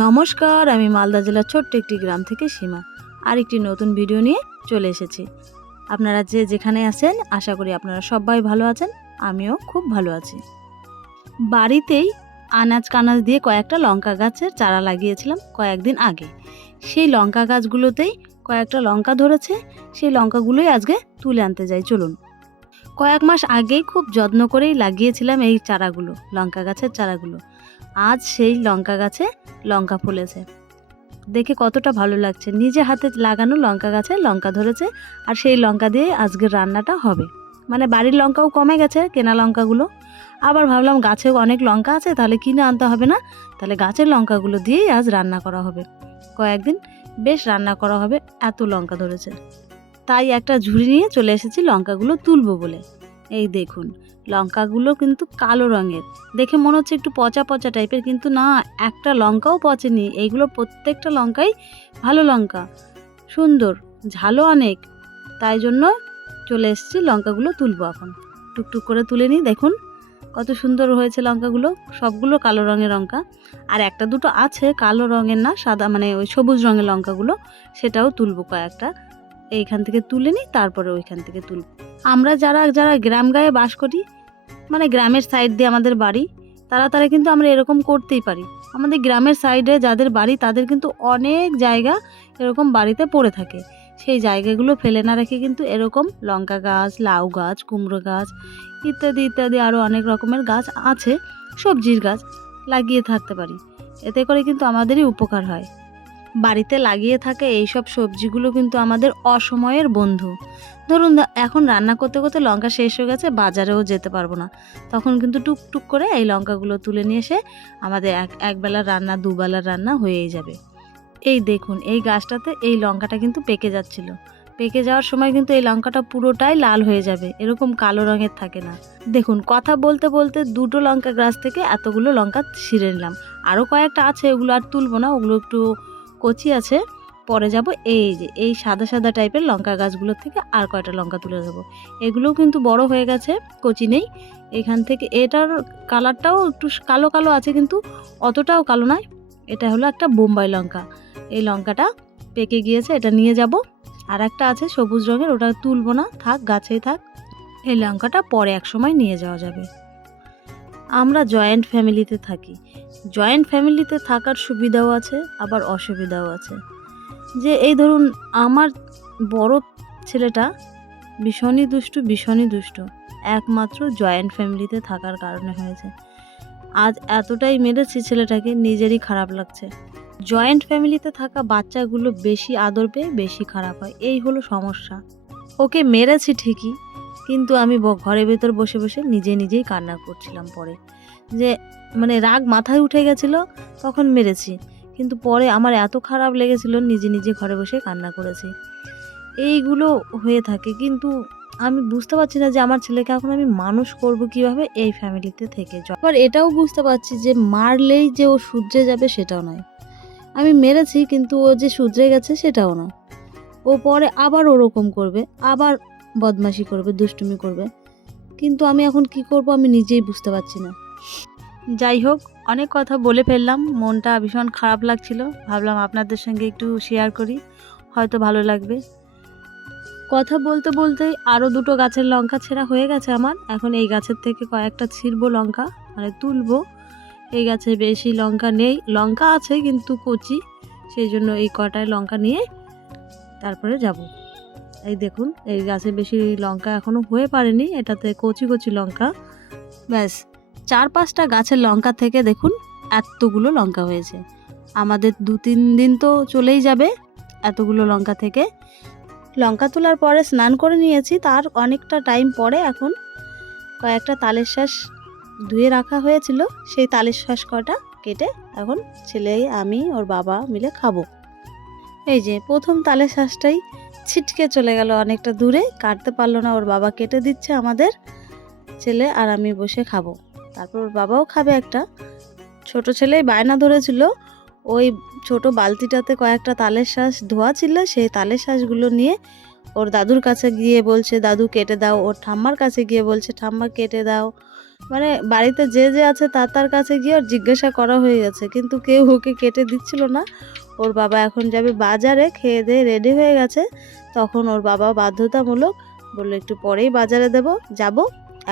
নমস্কার, আমি মালদা জেলার ছোট্ট একটি গ্রাম থেকে সীমা। আর একটি নতুন ভিডিও নিয়ে চলে এসেছি। আপনারা যে যেখানে আছেন, আশা করি আপনারা সবাই ভালো আছেন, আমিও খুব ভালো আছি। বাড়িতেই আনাজ কানাজ দিয়ে কয়েকটা লঙ্কা গাছের চারা লাগিয়েছিলাম কয়েকদিন আগে। সেই লঙ্কা গাছগুলোতেই কয়েকটা লঙ্কা ধরেছে, সেই লঙ্কাগুলোই আজকে তুলে আনতে যাই, চলুন। কয়েক মাস আগেই খুব যত্ন করেই লাগিয়েছিলাম এই চারাগুলো, লঙ্কা গাছের চারাগুলো। আজ সেই লঙ্কা গাছে লঙ্কা ফুলেছে। দেখে কতটা ভালো লাগছে। নিজে হাতে লাগানো লঙ্কা গাছে লঙ্কা ধরেছে আর সেই লঙ্কা দিয়ে আজকের রান্নাটা হবে। মানে বাড়ির লঙ্কাও কমে গেছে কেনা লঙ্কাগুলো। আবার ভাবলাম গাছেও অনেক লঙ্কা আছে, তাহলে কিনে আনতে হবে না? তাহলে গাছের লঙ্কাগুলো দিয়েই আজ রান্না করা হবে। কয়েকদিন বেশ রান্না করা হবে, এত লঙ্কা ধরেছে। তাই একটা ঝুড়ি নিয়ে চলে এসেছি লঙ্কাগুলো তুলবো বলে। এই দেখুন, লঙ্কাগুলো কিন্তু কালো রঙের। দেখে মনে হচ্ছে একটু পচা পচা টাইপের কিন্তু না, একটা লঙ্কাও পচেনি। এইগুলো প্রত্যেকটা লঙ্কাই ভালো লঙ্কা, সুন্দর, ঝালও অনেক। তাই জন্য চলে এসেছি, লঙ্কাগুলো তুলবো এখন। টুকটুক করে তুলে নিই, দেখুন কত সুন্দর হয়েছে লঙ্কাগুলো। সবগুলো কালো রঙের লঙ্কা। আর একটা দুটো আছে কালো রঙের না, সাদা মানে ওই সবুজ রঙের লঙ্কাগুলো, সেটাও তুলবো কয়েকটা। এইখান থেকে তুলে নিই, তারপরে ওইখান থেকে তুলব আমরা যারা যারা গ্রাম গায়ে বাস করি মানে গ্রামের সাইড দিয়ে আমাদের বাড়ি, তারা তারা কিন্তু আমরা এরকম করতেই পারি। আমাদের গ্রামের সাইডে যাদের বাড়ি, তাদের কিন্তু অনেক জায়গা এরকম বাড়িতে পড়ে থাকে। সেই জায়গাগুলো ফেলে না রেখে কিন্তু এরকম লঙ্কা গাছ, লাউ গাছ, কুমড়ো গাছ ইত্যাদি ইত্যাদি আরও অনেক রকমের গাছ আছে, সবজির গাছ লাগিয়ে থাকতে পারি। এতে করে কিন্তু আমাদেরই উপকার হয়। বাড়িতে লাগিয়ে থাকে এইসব সবজিগুলো কিন্তু আমাদের অসময়ের বন্ধু। ধরুন এখন রান্না করতে করতে লঙ্কা শেষ হয়ে গেছে, বাজারেও যেতে পারব না। তখন কিন্তু টুকটুক করে এই লঙ্কাগুলো তুলে নিয়ে এসে আমাদের এক একবেলার রান্না দুবেলার রান্না হয়েই যাবে। এই দেখুন, এই গাছটাতে এই লঙ্কাটা কিন্তু পেকে যাচ্ছিল। পেকে যাওয়ার সময় কিন্তু এই লঙ্কাটা পুরোটাই লাল হয়ে যাবে, এরকম কালো রঙের থাকে না। দেখুন, কথা বলতে বলতে দুটো লঙ্কা গাছ থেকে এতগুলো লঙ্কা ছিঁড়ে নিলাম। আরও কয়েকটা আছে, ওগুলো আর তুলবো না, ওগুলো একটু কচি আছে, পরে যাব এই যে, এই সাদা সাদা টাইপের লঙ্কা গাছগুলোর থেকে আর কয়টা লঙ্কা তুলে দেবো এগুলোও কিন্তু বড় হয়ে গেছে, কচি নেই। এখান থেকে এটার কালারটাও একটু কালো কালো আছে কিন্তু অতটাও কালো নয়। এটা হলো একটা বোম্বাই লঙ্কা। এই লঙ্কাটা পেকে গিয়েছে, এটা নিয়ে যাব। আর একটা আছে সবুজ রঙের, ওটা তুলবো না, থাক, গাছেই থাক। এই লঙ্কাটা পরে এক সময় নিয়ে যাওয়া যাবে। আমরা জয়েন্ট ফ্যামিলিতে থাকি। জয়েন্ট ফ্যামিলিতে থাকার সুবিধাও আছে, আবার অসুবিধাও আছে। যে এই ধরুন, আমার বড় ছেলেটা ভীষণই দুষ্টু ভীষণই দুষ্টু। একমাত্র জয়েন্ট ফ্যামিলিতে থাকার কারণে হয়েছে। আজ এতটাই মেরেছি ছেলেটাকে, নিজেরই খারাপ লাগছে। জয়েন্ট ফ্যামিলিতে থাকা বাচ্চাগুলো বেশি আদর পেয়ে বেশি খারাপ হয়। এই হলো সমস্যা। ওকে মেরেছি ঠিকই কিন্তু আমি ঘরের ভেতর বসে বসে নিজে নিজেই কান্না করছিলাম পরে। যে মানে রাগ মাথায় উঠে গেছিল, তখন মেরেছি। কিন্তু পরে আমার এত খারাপ লেগেছিল, নিজে নিজে ঘরে বসে কান্না করেছি। এইগুলো হয়ে থাকে। কিন্তু আমি বুঝতে পারছি না যে আমার ছেলেকে এখন আমি মানুষ করব কীভাবে এই ফ্যামিলিতে থেকে। আবার এটাও বুঝতে পারছি যে মারলেই যে ও শুধরে যাবে সেটাও নয়। আমি মেরেছি, কিন্তু ও যে শুধরে গেছে সেটাও না ও পরে আবার ওরকম করবে, আবার বদমাশি করবে, দুষ্টুমি করবে। কিন্তু আমি এখন কি করব আমি নিজেই বুঝতে পারছি না। যাই হোক, অনেক কথা বলে ফেললাম। মনটা ভীষণ খারাপ লাগছিল। ভাবলাম আপনাদের সঙ্গে একটু শেয়ার করি। হয়তো ভালো লাগবে। কথা বলতে বলতে আরও দুটো গাছের লঙ্কা ছেঁড়া হয়ে গেছে আমার। এখন এই গাছের থেকে কয়েকটা ছিঁড়বো লঙ্কা মানে তুলবো। এই গাছে বেশি লঙ্কা নেই। লঙ্কা আছে কিন্তু কচি। সেই জন্য এই কটায় লঙ্কা নিয়ে তারপরে যাব। এই দেখুন, এই গাছে বেশি লঙ্কা এখনও হয়ে পারেনি, এটাতে কচি কচি লঙ্কা। ব্যাস, চার পাঁচটা গাছের লঙ্কা থেকে দেখুন এতগুলো লঙ্কা হয়েছে। আমাদের দু তিন দিন তো চলেই যাবে এতগুলো লঙ্কা থেকে। লঙ্কা তোলার পরে স্নান করে নিয়েছি, তার অনেকটা টাইম পরে এখন কয়েকটা তালের শ্বাস ধুয়ে রাখা হয়েছিল, সেই তালের শ্বাস কটা কেটে এখন ছেলে আমি, ওর বাবা মিলে খাব। এই যে, প্রথম তালের শ্বাসটাই ছিটকে চলে গেল অনেকটা দূরে, কাটতে পারল না, ওর বাবা কেটে দিচ্ছে আমাদের ছেলে আর আমি বসে খাব। তারপর ওর বাবাও খাবে একটা। ছোট ছেলে বায়না ধরেছিল, ওই ছোট বালতিটাতে কয়েকটা তালের শ্বাস ধোয়া ছিল, সেই তালের শ্বাসগুলো নিয়ে ওর দাদুর কাছে গিয়ে বলছে, দাদু, কেটে দাও। ওর ঠাম্মার কাছে গিয়ে বলছে, ঠাম্মা, কেটে দাও। মানে বাড়িতে যে যে আছে তার তার কাছে গিয়ে ওর জিজ্ঞাসা করা হয়ে গেছে, কিন্তু কেউ ওকে কেটে দিচ্ছিল না। ওর বাবা এখন যাবে বাজারে, খেয়ে দিয়ে রেডি হয়ে গেছে। তখন ওর বাবা বাধ্যতামূলক বলল, একটু পরেই বাজারে দেব, যাব।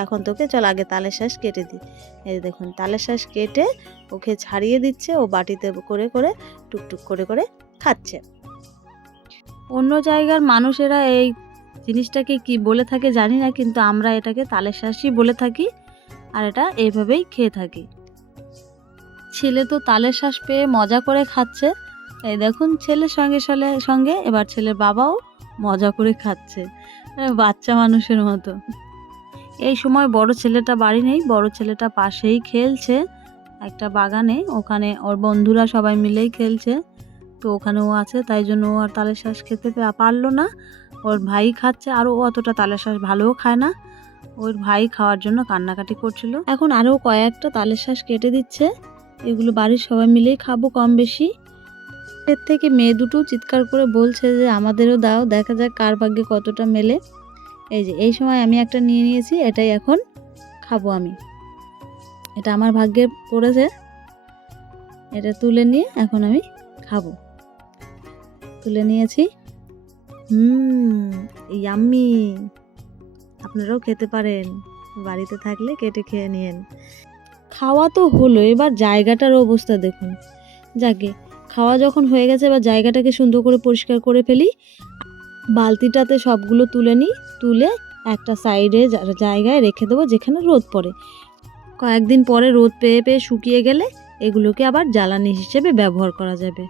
এখন তোকে চল, আগে তালের শ্বাস কেটে দিই। এই দেখুন, তালের শ্বাস কেটে ওকে ছাড়িয়ে দিচ্ছে, ও বাটিতে করে করে, টুকটুক করে করে খাচ্ছে। অন্য জায়গার মানুষেরা এই জিনিসটাকে কি বলে থাকে জানি না, কিন্তু আমরা এটাকে তালের শ্বাসই বলে থাকি আর এটা এইভাবেই খেয়ে থাকি। ছেলে তো তালের শ্বাস পেয়ে মজা করে খাচ্ছে। এই দেখুন ছেলের সঙ্গে সঙ্গে সঙ্গে এবার ছেলের বাবাও মজা করে খাচ্ছে। বাচ্চা মানুষের মতো। এই সময় বড় ছেলেটা বাড়ি নেই, বড় ছেলেটা পাশেই খেলছে একটা বাগানে। ওখানে ওর বন্ধুরা সবাই মিলেই খেলছে। তো ওখানে ও আছে, তাই জন্য ও আর তালের শ্বাস খেতে পারল না। ওর ভাই খাচ্ছে, আর ও অতটা তালের শ্বাস ভালোও খায় না। ওর ভাই খাওয়ার জন্য কান্নাকাটি করছিল। এখন আরও কয়েকটা তালের শ্বাস কেটে দিচ্ছে। এগুলো বাড়ির সবাই মিলেই খাব কম বেশি। এর থেকে মেয়ে দুটো চিৎকার করে বলছে যে, আমাদেরও দাও, দেখা যাক কার ভাগ্যে কতটা মেলে। এই যে, এই সময় আমি একটা নিয়ে নিয়েছি, এটাই এখন খাব আমি। এটা আমার ভাগ্যে পড়েছে। এটা তুলে নিয়ে এখন আমি খাব। তুলে নিয়েছি। হুম ইয়াম্মি আপনারাও খেতে পারেন। বাড়িতে থাকলে কেটে খেয়ে নিন খাওয়া তো হলো, এবার জায়গাটার অবস্থা দেখুন। যাকে খাওয়া যখন হয়ে গেছে এবার জায়গাটাকে সুন্দর করে পরিষ্কার করে ফেলি। বালতিটাতে সবগুলো তুলে নিই, তুলে একটা সাইডে জায়গায় রেখে দেবো যেখানে রোদ পড়ে। কয়েকদিন পরে রোদ পেয়ে পেয়ে শুকিয়ে গেলে এগুলোকে আবার জ্বালানি হিসেবে ব্যবহার করা যাবে।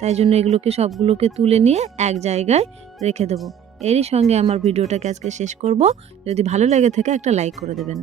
তাই জন্য এগুলোকে সবগুলোকে তুলে নিয়ে এক জায়গায় রেখে দেবো। এরই সঙ্গে আমার ভিডিওটাকে আজকে শেষ করব। যদি ভালো লেগে থাকে একটা লাইক করে দেবেন।